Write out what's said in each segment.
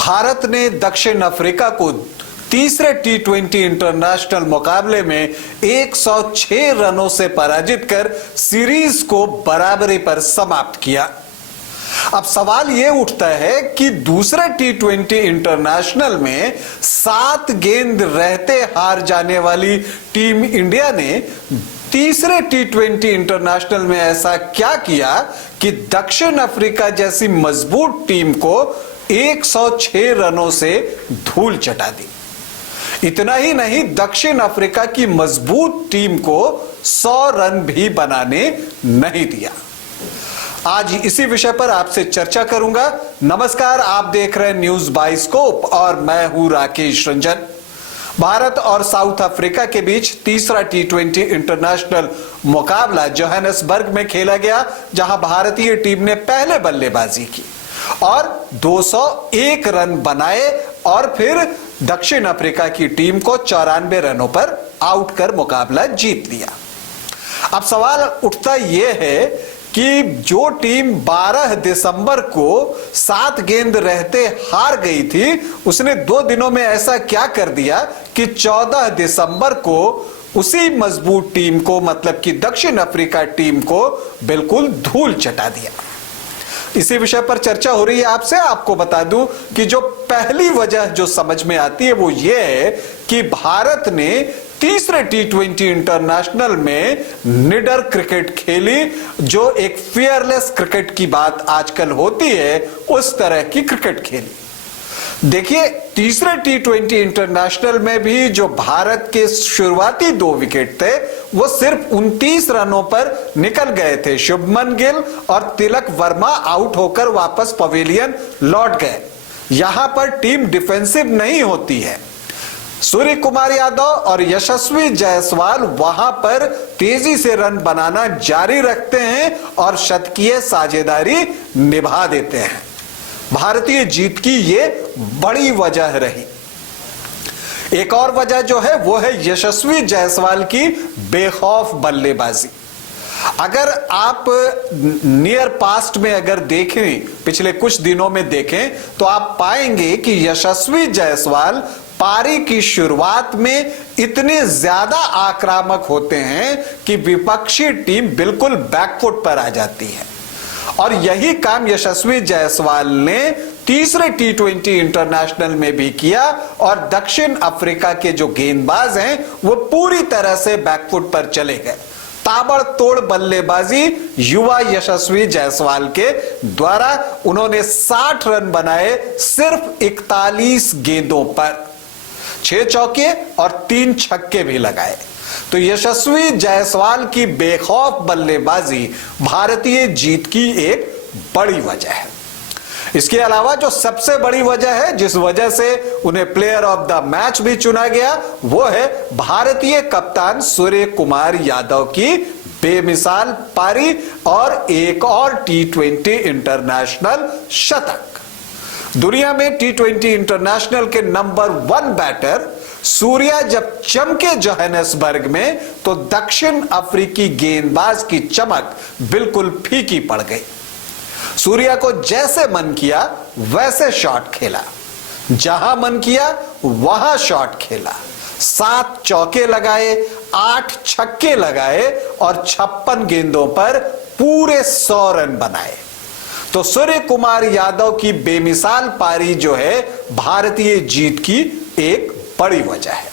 भारत ने दक्षिण अफ्रीका को तीसरे टी20 इंटरनेशनल मुकाबले में 106 रनों से पराजित कर सीरीज को बराबरी पर समाप्त किया। अब सवाल यह उठता है कि दूसरे टी20 इंटरनेशनल में 7 गेंद रहते हार जाने वाली टीम इंडिया ने तीसरे टी20 इंटरनेशनल में ऐसा क्या किया कि दक्षिण अफ्रीका जैसी मजबूत टीम को 106 रनों से धूल चटा दी। इतना ही नहीं, दक्षिण अफ्रीका की मजबूत टीम को 100 रन भी बनाने नहीं दिया। आज इसी विषय पर आपसे चर्चा करूंगा। नमस्कार, आप देख रहे हैं न्यूज बाइस्कोप और मैं हूं राकेश रंजन। भारत और साउथ अफ्रीका के बीच तीसरा टी20 इंटरनेशनल मुकाबला जोहानिसबर्ग में खेला गया, जहां भारतीय टीम ने पहले बल्लेबाजी की और 201 रन बनाए और फिर दक्षिण अफ्रीका की टीम को 94 रनों पर आउट कर मुकाबला जीत लिया। अब सवाल उठता यह है कि जो टीम 12 दिसंबर को 7 गेंद रहते हार गई थी, उसने 2 दिनों में ऐसा क्या कर दिया कि 14 दिसंबर को उसी मजबूत टीम को, मतलब कि दक्षिण अफ्रीका टीम को बिल्कुल धूल चटा दिया। इसी विषय पर चर्चा हो रही है आपसे। आपको बता दूं कि जो पहली वजह जो समझ में आती है वो ये है कि भारत ने तीसरे टी20 इंटरनेशनल में निडर क्रिकेट खेली, जो एक फियरलेस क्रिकेट की बात आजकल होती है, उस तरह की क्रिकेट खेली। देखिए, तीसरे टी20 इंटरनेशनल में भी जो भारत के शुरुआती 2 विकेट थे वो सिर्फ 29 रनों पर निकल गए थे। शुभमन गिल और तिलक वर्मा आउट होकर वापस पवेलियन लौट गए। यहां पर टीम डिफेंसिव नहीं होती है। सूर्य कुमार यादव और यशस्वी जायसवाल वहां पर तेजी से रन बनाना जारी रखते हैं और शतकीय साझेदारी निभा देते हैं। भारतीय जीत की ये बड़ी वजह रही। एक और वजह जो है वो है यशस्वी जायसवाल की बेखौफ बल्लेबाजी। अगर आप नियर पास्ट में अगर देखें, पिछले कुछ दिनों में देखें, तो आप पाएंगे कि यशस्वी जायसवाल पारी की शुरुआत में इतने ज्यादा आक्रामक होते हैं कि विपक्षी टीम बिल्कुल बैकफुट पर आ जाती है। और यही काम यशस्वी जायसवाल ने तीसरे टी20 इंटरनेशनल में भी किया और दक्षिण अफ्रीका के जो गेंदबाज हैं वो पूरी तरह से बैकफुट पर चले गए। ताबड़तोड़ बल्लेबाजी युवा यशस्वी जायसवाल के द्वारा उन्होंने 60 रन बनाए सिर्फ 41 गेंदों पर, 6 चौके और 3 छक्के भी लगाए। तो यशस्वी जायसवाल की बेखौफ बल्लेबाजी भारतीय जीत की एक बड़ी वजह है। इसके अलावा जो सबसे बड़ी वजह है, जिस वजह से उन्हें प्लेयर ऑफ द मैच भी चुना गया, वो है भारतीय कप्तान सूर्य कुमार यादव की बेमिसाल पारी और एक और टी20 इंटरनेशनल शतक। दुनिया में टी20 इंटरनेशनल के नंबर 1 बैटर सूर्या जब चमके जोहानिसबर्ग में, तो दक्षिण अफ्रीकी गेंदबाज की चमक बिल्कुल फीकी पड़ गई। सूर्या को जैसे मन किया वैसे शॉट खेला, जहां मन किया वहां शॉट खेला, 7 चौके लगाए, 8 छक्के लगाए और 56 गेंदों पर पूरे 100 रन बनाए। तो सूर्य कुमार यादव की बेमिसाल पारी जो है भारतीय जीत की एक बड़ी वजह है।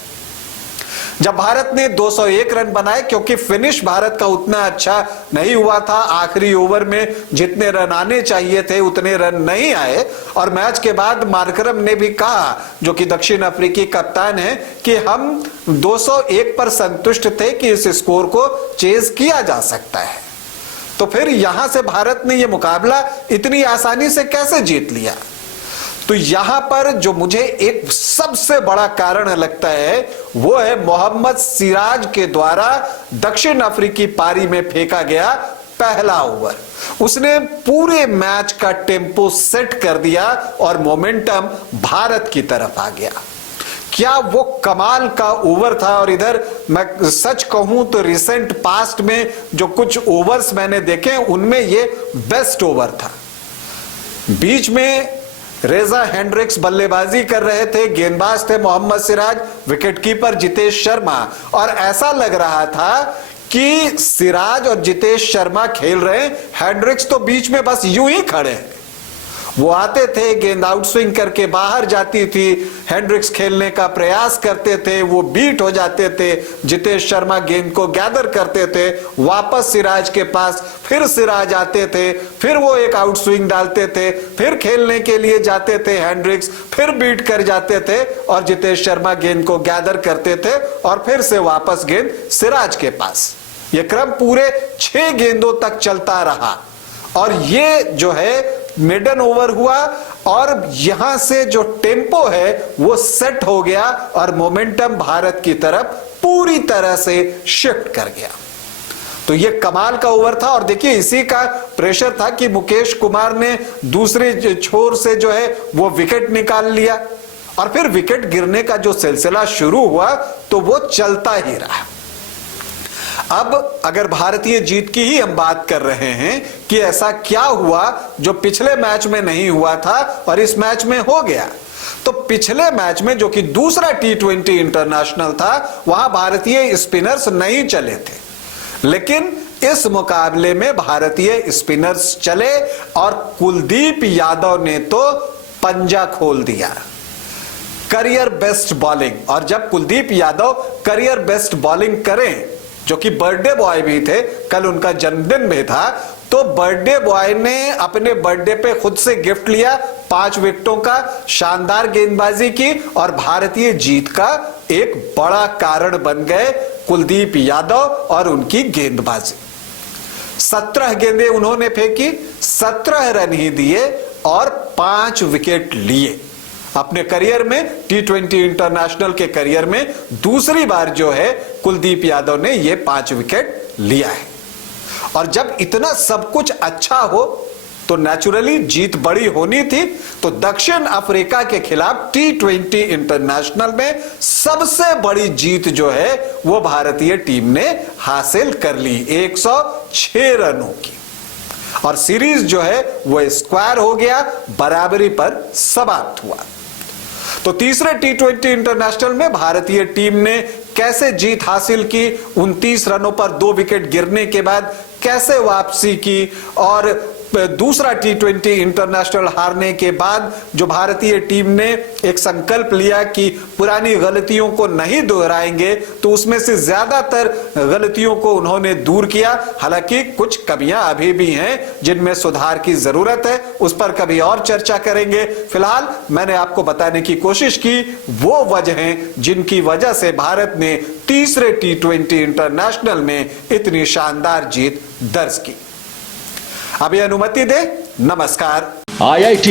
जब भारत ने 201 रन बनाए, क्योंकि फिनिश भारत का उतना अच्छा नहीं हुआ था, आखिरी ओवर में जितने रन आने चाहिए थे उतने रन नहीं आए, और मैच के बाद मार्करम ने भी कहा, जो कि दक्षिण अफ्रीकी कप्तान है, कि हम 201 पर संतुष्ट थे कि इस स्कोर को चेज किया जा सकता है। तो फिर यहां से भारत ने यह मुकाबला इतनी आसानी से कैसे जीत लिया? तो यहां पर जो मुझे एक सबसे बड़ा कारण लगता है वो है मोहम्मद सिराज के द्वारा दक्षिण अफ्रीकी पारी में फेंका गया पहला ओवर। उसने पूरे मैच का टेम्पो सेट कर दिया और मोमेंटम भारत की तरफ आ गया। क्या वो कमाल का ओवर था। और इधर मैं सच कहूं तो रिसेंट पास्ट में जो कुछ ओवर्स मैंने देखे उनमें ये बेस्ट ओवर था। बीच में रेजा हेंड्रिक्स बल्लेबाजी कर रहे थे, गेंदबाज थे मोहम्मद सिराज, विकेटकीपर जितेश शर्मा। और ऐसा लग रहा था कि सिराज और जितेश शर्मा खेल रहे हैं, हेंड्रिक्स तो बीच में बस यूं ही खड़े हैं। वो आते थे, गेंद आउट स्विंग करके बाहर जाती थी, हेंड्रिक्स खेलने का प्रयास करते थे, वो बीट हो जाते थे, जितेश शर्मा गेंद को गैदर करते थे, वापस सिराज के पास, फिर सिराज आते थे, फिर वो एक आउट स्विंग डालते थे, फिर खेलने के लिए जाते थे हेंड्रिक्स, फिर बीट कर जाते थे और जितेश शर्मा गेंद को गैदर करते थे और फिर से वापस गेंद सिराज के पास। यह क्रम पूरे 6 गेंदों तक चलता रहा और ये जो है मिडन ओवर हुआ और यहां से जो टेम्पो है वो सेट हो गया और मोमेंटम भारत की तरफ पूरी तरह से शिफ्ट कर गया। तो ये कमाल का ओवर था और देखिए इसी का प्रेशर था कि मुकेश कुमार ने दूसरे छोर से जो है वो विकेट निकाल लिया और फिर विकेट गिरने का जो सिलसिला शुरू हुआ तो वो चलता ही रहा। अब अगर भारतीय जीत की ही हम बात कर रहे हैं कि ऐसा क्या हुआ जो पिछले मैच में नहीं हुआ था और इस मैच में हो गया, तो पिछले मैच में जो कि दूसरा T20 इंटरनेशनल था वहां भारतीय स्पिनर्स नहीं चले थे, लेकिन इस मुकाबले में भारतीय स्पिनर्स चले और कुलदीप यादव ने तो पंजा खोल दिया। करियर बेस्ट बॉलिंग, और जब Kuldeep Yadav career best bowling करें, जो कि बर्थडे बॉय भी थे, कल उनका जन्मदिन भी था, तो बर्थडे बॉय ने अपने बर्थडे पे खुद से गिफ्ट लिया 5 विकेटों का, शानदार गेंदबाजी की और भारतीय जीत का एक बड़ा कारण बन गए कुलदीप यादव और उनकी गेंदबाजी। 17 गेंदें उन्होंने फेंकी, 17 रन ही दिए और 5 विकेट लिए। अपने करियर में T20 इंटरनेशनल के करियर में दूसरी बार जो है कुलदीप यादव ने ये 5 विकेट लिया है। और जब इतना सब कुछ अच्छा हो तो नेचुरली जीत बड़ी होनी थी। तो दक्षिण अफ्रीका के खिलाफ T20 इंटरनेशनल में सबसे बड़ी जीत जो है वो भारतीय टीम ने हासिल कर ली 106 रनों की, और सीरीज जो है वो स्क्वायर हो गया, बराबरी पर समाप्त हुआ। तो तीसरे T20 इंटरनेशनल में भारतीय टीम ने कैसे जीत हासिल की, 29 रनों पर 2 विकेट गिरने के बाद कैसे वापसी की, और दूसरा T20 इंटरनेशनल हारने के बाद जो भारतीय टीम ने एक संकल्प लिया कि पुरानी गलतियों को नहीं दोहराएंगे, तो उसमें से ज्यादातर गलतियों को उन्होंने दूर किया। हालांकि कुछ कमियां अभी भी हैं जिनमें सुधार की जरूरत है, उस पर कभी और चर्चा करेंगे। फिलहाल मैंने आपको बताने की कोशिश की वो वजहें जिनकी वजह से भारत ने तीसरे T20 इंटरनेशनल में इतनी शानदार जीत दर्ज की। अभी अनुमति दे, नमस्कार। IIT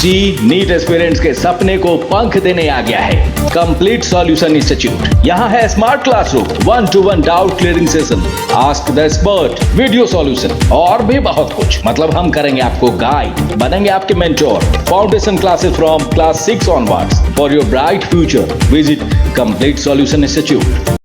जी नीट एस्पिरेंट्स के सपने को पंख देने आ गया है कंप्लीट सॉल्यूशन इंस्टीट्यूट। यहाँ है smart classroom, 1-to-1 doubt clearing session, ask the expert, video solution और भी बहुत कुछ। मतलब हम करेंगे आपको गाइड, बनेंगे आपके mentor. Foundation classes from class 6 onwards for your bright future. Visit complete solution institute.